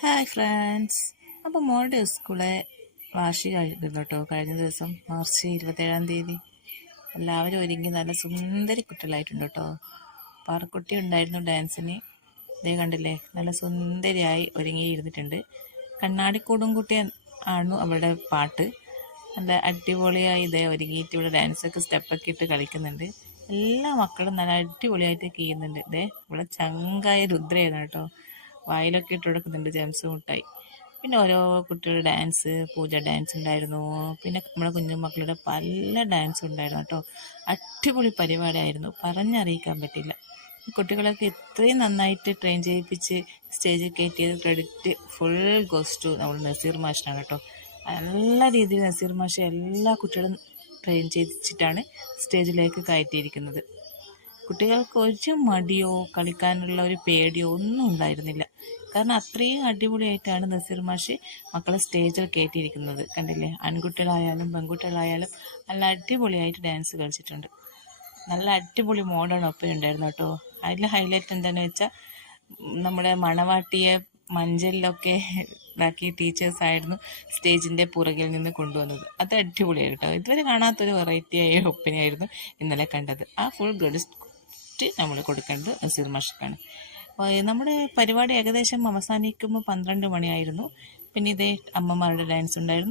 Hi friends. അപ്പോൾ മോളുടെ സ്കൂളെ വാർഷികമായിരുന്നു കേട്ടോ കഴിഞ്ഞ ദിവസം മാർച്ച് 27-ാം തീയതി. എല്ലാവരും ഒരുങ്ങി നല്ല സുന്ദരി കുട്ടികളായിട്ടുണ്ട് കേട്ടോ. പാറക്കുട്ടി ഉണ്ടായിരുന്നു ഡാൻസിന്. ഇതേ കണ്ടില്ലേ, നല്ല സുന്ദരിയായി ഒരുങ്ങിയിരുന്നിട്ടുണ്ട്. കണ്ണാടിക്കൂടും കുട്ടി ആണ് അവളുടെ പാട്ട്. നല്ല അടിപൊളിയായി ഇതേ ഒരുങ്ങിയിട്ട് ഇവിടെ ഡാൻസൊക്കെ സ്റ്റെപ്പൊക്കെ ഇട്ട് കളിക്കുന്നുണ്ട്. എല്ലാ മക്കളും നല്ല അടിപൊളിയായിട്ട് ചെയ്യുന്നുണ്ട്. ഇതേ ഇവിടെ ചങ്കായ രുദ്രയാണ് കേട്ടോ. വായിലൊക്കെ ഇട്ട് കൊടുക്കുന്നുണ്ട് ജെംസ് മുട്ടായി. പിന്നെ ഓരോ കുട്ടികളുടെ ഡാൻസ്, പൂജ ഡാൻസ് ഉണ്ടായിരുന്നു. പിന്നെ നമ്മുടെ കുഞ്ഞുമക്കളുടെ പല ഡാൻസും ഉണ്ടായിരുന്നു കേട്ടോ. അടിപൊളി പരിപാടിയായിരുന്നു, പറഞ്ഞറിയിക്കാൻ പറ്റില്ല. കുട്ടികളൊക്കെ ഇത്രയും നന്നായിട്ട് ട്രെയിൻ ചെയ്യിപ്പിച്ച് സ്റ്റേജിൽ കയറ്റിയത് ക്രെഡിറ്റ് ഫുൾ ഗോസ് ടു നമ്മൾ നസീർ മാഷിനാണ് കേട്ടോ. നല്ല രീതിയിൽ നസീർ മാഷ് എല്ലാ കുട്ടികളും ട്രെയിൻ ചെയ്യിച്ചിട്ടാണ് സ്റ്റേജിലേക്ക് കയറ്റിയിരിക്കുന്നത്. കുട്ടികൾക്ക് ഒരു മടിയോ കളിക്കാനുള്ള ഒരു പേടിയോ ഒന്നും ഉണ്ടായിരുന്നില്ല. കാരണം അത്രയും അടിപൊളിയായിട്ടാണ് നസീർ മാഷ് മക്കളെ സ്റ്റേജിൽ കയറ്റിയിരിക്കുന്നത്. കണ്ടില്ലേ, ആൺകുട്ടികളായാലും പെൺകുട്ടികളായാലും നല്ല അടിപൊളിയായിട്ട് ഡാൻസ് കളിച്ചിട്ടുണ്ട്. നല്ല അടിപൊളി മോഡേൺ ഒപ്പം ഉണ്ടായിരുന്നു കേട്ടോ. അതിൽ ഹൈലൈറ്റ് എന്താണെന്ന് വെച്ചാൽ നമ്മുടെ മണവാട്ടിയെ മഞ്ചലിലൊക്കെ ഇതാക്കി ടീച്ചേഴ്സായിരുന്നു സ്റ്റേജിൻ്റെ പുറകിൽ നിന്ന് കൊണ്ടുവന്നത്. അത് അടിപൊളിയായി കേട്ടോ. ഇതുവരെ കാണാത്തൊരു വെറൈറ്റിയായ ഒപ്പനയായിരുന്നു ഇന്നലെ കണ്ടത്. ആ ഫുൾ ക്രെഡിറ്റ് നമ്മൾ കൊടുക്കേണ്ടത് നസീർ മാഷിക്കാണ്. നമ്മുടെ പരിപാടി ഏകദേശം അവസാനിക്കുമ്പോൾ 12 മണിയായിരുന്നു. പിന്നെ ഇതേ അമ്മമാരുടെ ഡാൻസ് ഉണ്ടായിരുന്നു.